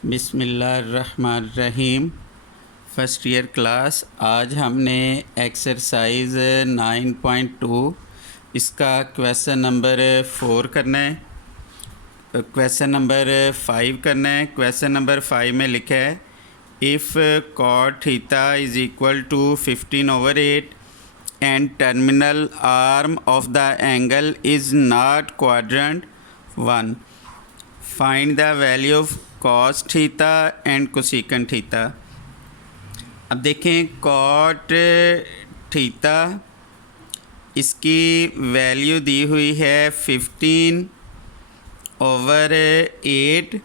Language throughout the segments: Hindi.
बिस्मिल्लाहिर्रहमानिर्रहीम। First year class. आज हमने एक्सरसाइज 9.2 इसका क्वेश्चन नंबर 4 करना है, क्वेश्चन नंबर 5 करना है। क्वेश्चन नंबर 5 में लिखा है if cot theta is equal to 15/8 and terminal arm of the angle is not quadrant 1, find the value of cos theta and cosecant theta. अब देखें कॉट थीटा, इसकी वैल्यू दी हुई है 15/8।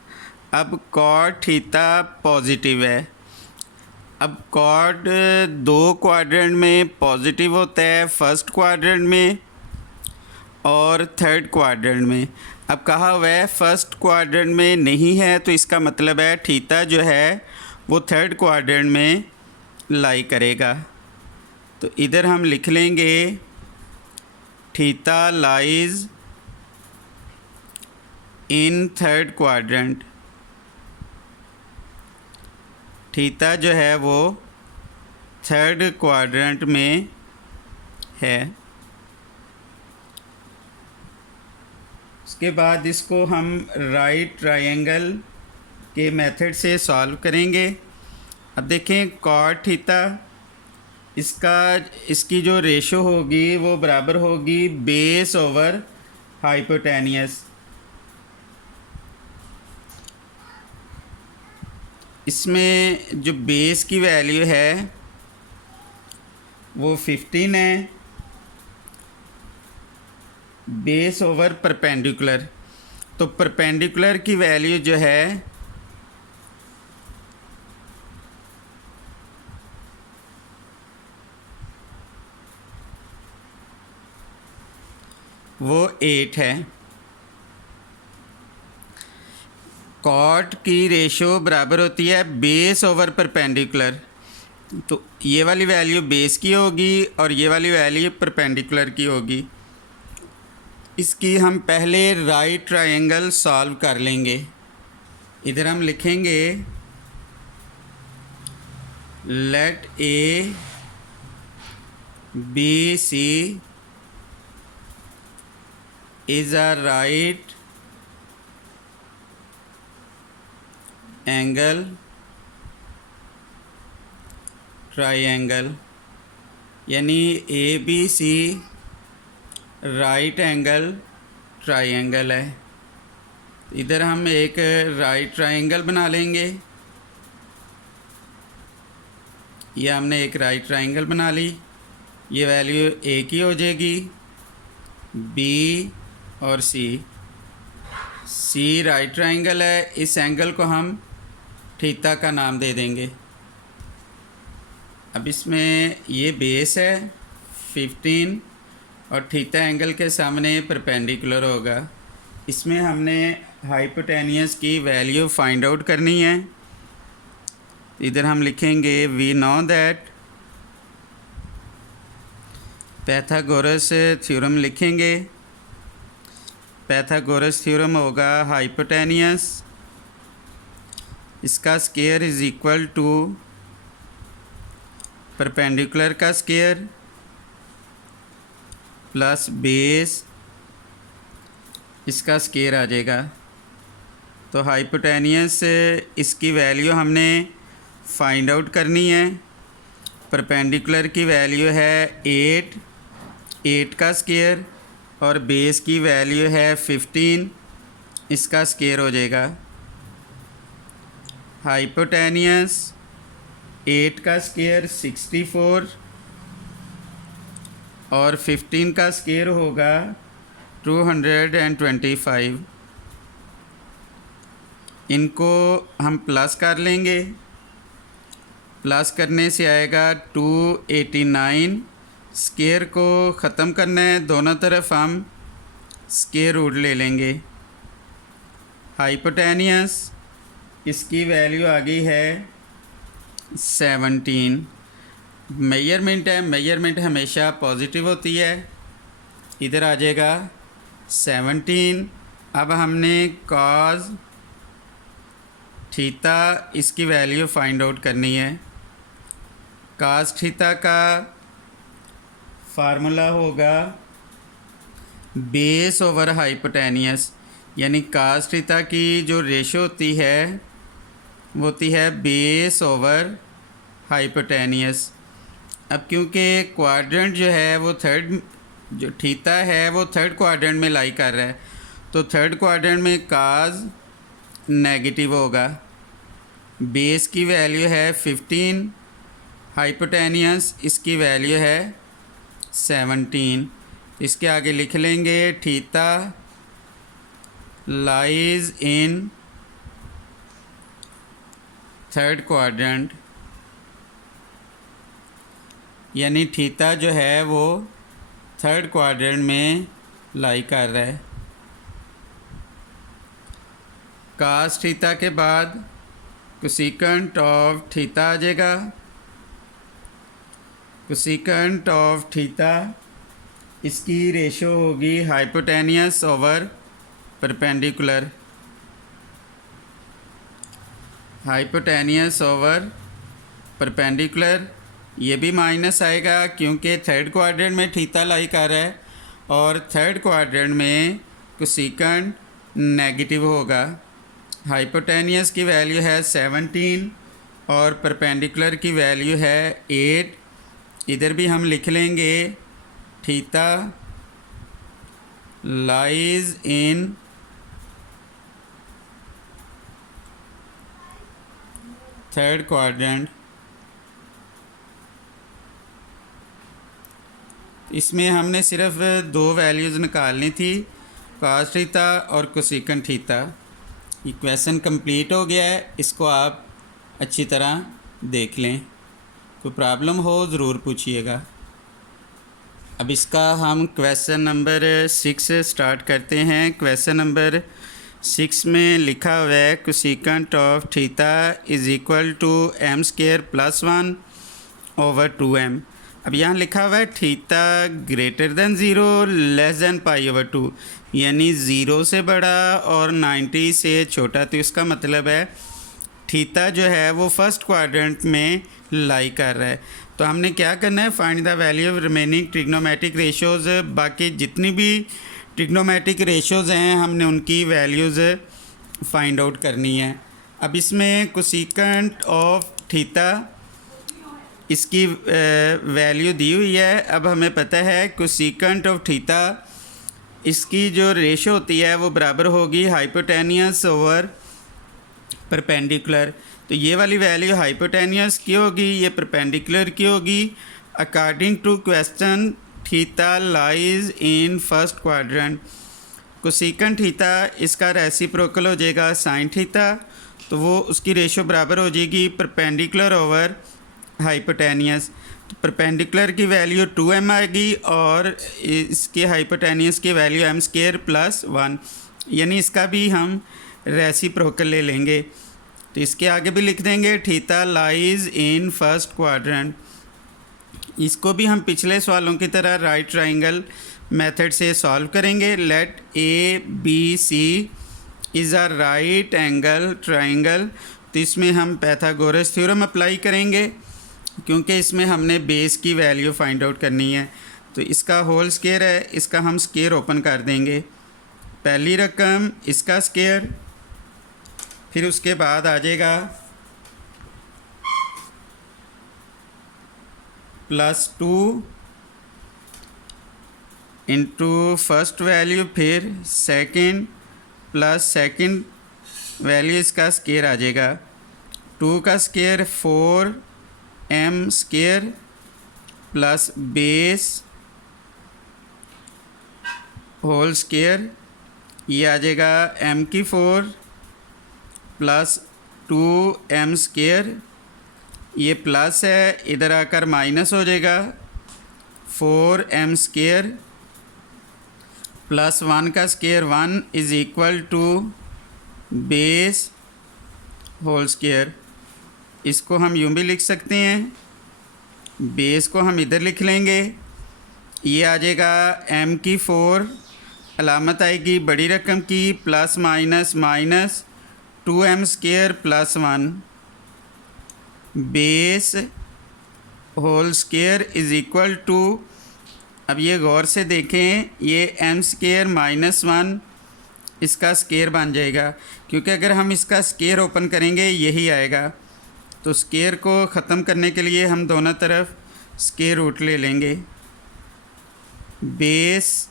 अब कॉट थीटा पॉजिटिव है। अब कॉट दो क्वाड्रेंट में पॉजिटिव होता है, फर्स्ट क्वाड्रेंट में और थर्ड क्वाड्रेंट में। अब कहा हुआ है फर्स्ट क्वाड्रेंट में नहीं है, तो इसका मतलब है थीटा जो है वो थर्ड क्वाड्रेंट में लाई करेगा। तो इधर हम लिख लेंगे theta lies in third quadrant. Theta जो है वो थर्ड क्वाड्रेंट में है। उसके बाद इसको हम राइट ट्रायंगल के मेथड से सॉल्व करेंगे। अब देखें कॉट थीटा, इसकी जो रेशो होगी वो बराबर होगी बेस ओवर हाइपोटेनियस। इसमें जो बेस की वैल्यू है वो 15 है, बेस ओवर परपेंडिकुलर। तो परपेंडिकुलर की वैल्यू जो है वो 8 है। कॉट की रेशो बराबर होती है बेस ओवर परपेंडिकुलर। तो ये वाली वैल्यू बेस की होगी और ये वाली वैल्यू परपेंडिकुलर की होगी। इसकी हम पहले राइट ट्रायंगल सॉल्व कर लेंगे। इधर हम लिखेंगे let A B C is a right angle triangle, यानी A B C right angle triangle है। इधर हम एक राइट ट्रायंगल बना लेंगे। ये हमने एक राइट ट्रायंगल बना ली। ये वैल्यू ए की हो जाएगी, बी और सी। सी राइट ट्रायंगल है, इस एंगल को हम थीटा का नाम दे देंगे। अब इसमें ये बेस है 15 और थीटा एंगल के सामने परपेंडिकुलर होगा। इसमें हमने हाइपोटेनियस की वैल्यू फाइंड आउट करनी है। इधर हम लिखेंगे we know that, Pythagoras theorem लिखेंगे। पैथागोरस थ्योरम होगा हाइपोटेनियस, इसका square is equal to perpendicular का स्क्वायर प्लस बेस, इसका स्क्वायर आ जाएगा। तो हाइपोटेनियस इसकी वैल्यू हमने फाइंड आउट करनी है। परपेंडिकुलर की वैल्यू है 8 का स्क्वायर और बेस की वैल्यू है 15, इसका स्क्वायर हो जाएगा। हाइपोटेनियस 8 का स्क्वायर 64 और 15 का स्क्वायर होगा 225। इनको हम प्लस कर लेंगे। प्लस करने से आएगा 289। स्क्वायर को ख़त्म करना है, दोनों तरफ हम स्क्वायर रूट ले लेंगे। हाइपोटेनियस इसकी वैल्यू आ गई है 17। मेजरमेंट है, मेजरमेंट हमेशा पॉजिटिव होती है। इधर आ जाएगा 17। अब हमने कॉस थीटा इसकी वैल्यू फाइंड आउट करनी है। कास थीटा का फार्मूला होगा बेस ओवर हाइपोटेनियस, यानी कास थीटा की जो रेशो होती है वो होती है बेस ओवर हाइपोटेनियस। अब क्योंकि क्वाड्रेंट जो है वो थर्ड, जो थीटा है वो थर्ड क्वाड्रेंट में लाई कर रहा है, तो थर्ड क्वाड्रेंट में काज नेगेटिव होगा। बेस की वैल्यू है 15, हाइपोटेनियस इसकी वैल्यू है 17। इसके आगे लिख लेंगे theta lies in third quadrant, यानी थीटा जो है वो थर्ड क्वाड्रेंट में लाई कर रहा है। कास थीटा के बाद कोसेकेंट ऑफ थीटा आ जाएगा। कोसेकेंट ऑफ थीटा इसकी रेशो होगी hypotenuse over perpendicular. Hypotenuse over perpendicular, ये भी माइनस आएगा क्योंकि थर्ड क्वाड्रेंट में थीटा लाई कर रहा है और थर्ड क्वाड्रेंट में कोसेकेंट नेगेटिव होगा। हाइपोटेनियस की वैल्यू है 17 और परपेंडिकुलर की वैल्यू है 8। इधर भी हम लिख लेंगे theta lies in third quadrant. इसमें हमने सिर्फ दो वैल्यूज़ निकालनी थी, कास थीटा और कोसेकेंट थीटा। ये क्वेश्चन कंप्लीट हो गया है, इसको आप अच्छी तरह देख लें। कोई प्रॉब्लम हो ज़रूर पूछिएगा। अब इसका हम क्वेश्चन नंबर 6 स्टार्ट करते हैं। क्वेश्चन नंबर 6 में लिखा हुआ है cosecant of theta is equal to m square plus 1 over 2m। अब यहाँ लिखा हुआ है theta greater than 0 less than pi over 2, यानी 0 से बड़ा और 90 से छोटा। तो इसका मतलब है थीटा जो है वो फर्स्ट क्वाड्रेंट में लाई कर रहा है। तो हमने क्या करना है, find the value of remaining trigonometric ratios. बाकी जितनी भी ट्रिग्नोमेट्रिक रेशोज़ हैं हमने उनकी वैल्यूज़ फाइंड आउट करनी है। अब इसमें कोसेकेंट ऑफ थीटा इसकी वैल्यू दी हुई है। अब हमें पता है कोसेकेंट ऑफ थीटा इसकी जो रेशो होती है वो बराबर होगी हाइपोटेनियस ओवर परपेंडिकुलर। तो ये वाली वैल्यू हाइपोटेनियस की होगी, ये परपेंडिकुलर की होगी। According to question theta lies in first quadrant. Cosecant theta इसका रेसिप्रोकल हो जाएगा साइन थीटा, तो वो उसकी रेशो बराबर हो जाएगी परपेंडिकुलर ओवर हाइपोटेनियस। तो परपेंडिकुलर की वैल्यू 2m आएगी और इसके हाइपोटेनियस की वैल्यू m स्क्वायर प्लस 1, यानी इसका भी हम रेसिप्रोकल ले लेंगे। तो इसके आगे भी लिख देंगे theta lies in first quadrant. इसको भी हम पिछले सवालों की तरह राइट ट्राइंगल मेथड से सॉल्व करेंगे। Let A B C is a right angle triangle. तो इसमें हम पाइथागोरस थ्योरम अप्लाई करेंगे क्योंकि इसमें हमने बेस की वैल्यू फाइंड आउट करनी है। तो इसका होल स्क्वायर है, इसका हम स्क्वायर ओपन कर देंगे। पहली रकम इसका स्क्वायर, फिर उसके बाद आ जाएगा +2 इंटू फर्स्ट वैल्यू, फिर सेकंड प्लस सेकंड वैल्यू इसका स्क्वायर आ जाएगा। 2 का square 4m square plus base whole square, ये आ जाएगा m की 4 प्लस 2m स्क्वायर, ये प्लस है इधर आकर माइनस हो जाएगा 4m स्क्वायर प्लस 1 का square 1 is equal to base whole square. इसको हम यूँ भी लिख सकते हैं, बेस को हम इधर लिख लेंगे, ये आ जाएगा m की 4, अलामत आएगी बड़ी रकम की, plus minus minus 2m² plus 1 base whole square is equal to, अब ये गौर से देखें, ये m² माइनस 1 इसका स्क्वायर बन जाएगा, क्योंकि अगर हम इसका स्क्वायर ओपन करेंगे यही आएगा। तो स्क्वायर को ख़त्म करने के लिए हम दोनों तरफ स्क्वायर रूट ले लेंगे। बेस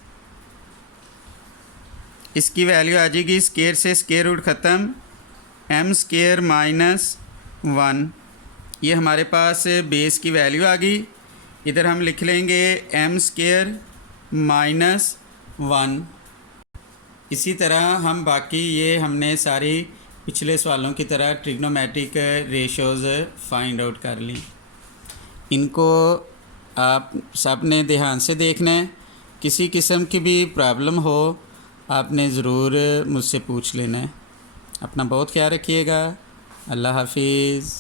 इसकी वैल्यू आ जाएगी, स्क्वायर से स्क्वायर रूट ख़त्म, m² माइनस 1, ये हमारे पास बेस की वैल्यू आ गई। इधर हम लिख लेंगे m² माइनस 1। इसी तरह हम बाकी ये हमने सारी पिछले सवालों की तरह ट्रिग्नोमेट्रिक रेशोज़ फाइंड आउट कर ली। इनको आप सब ने ध्यान से देखना है। किसी किस्म की भी प्रॉब्लम हो आपने ज़रूर मुझसे पूछ लेना है। अपना बहुत ख्याल रखिएगा। अल्लाह हाफिज़।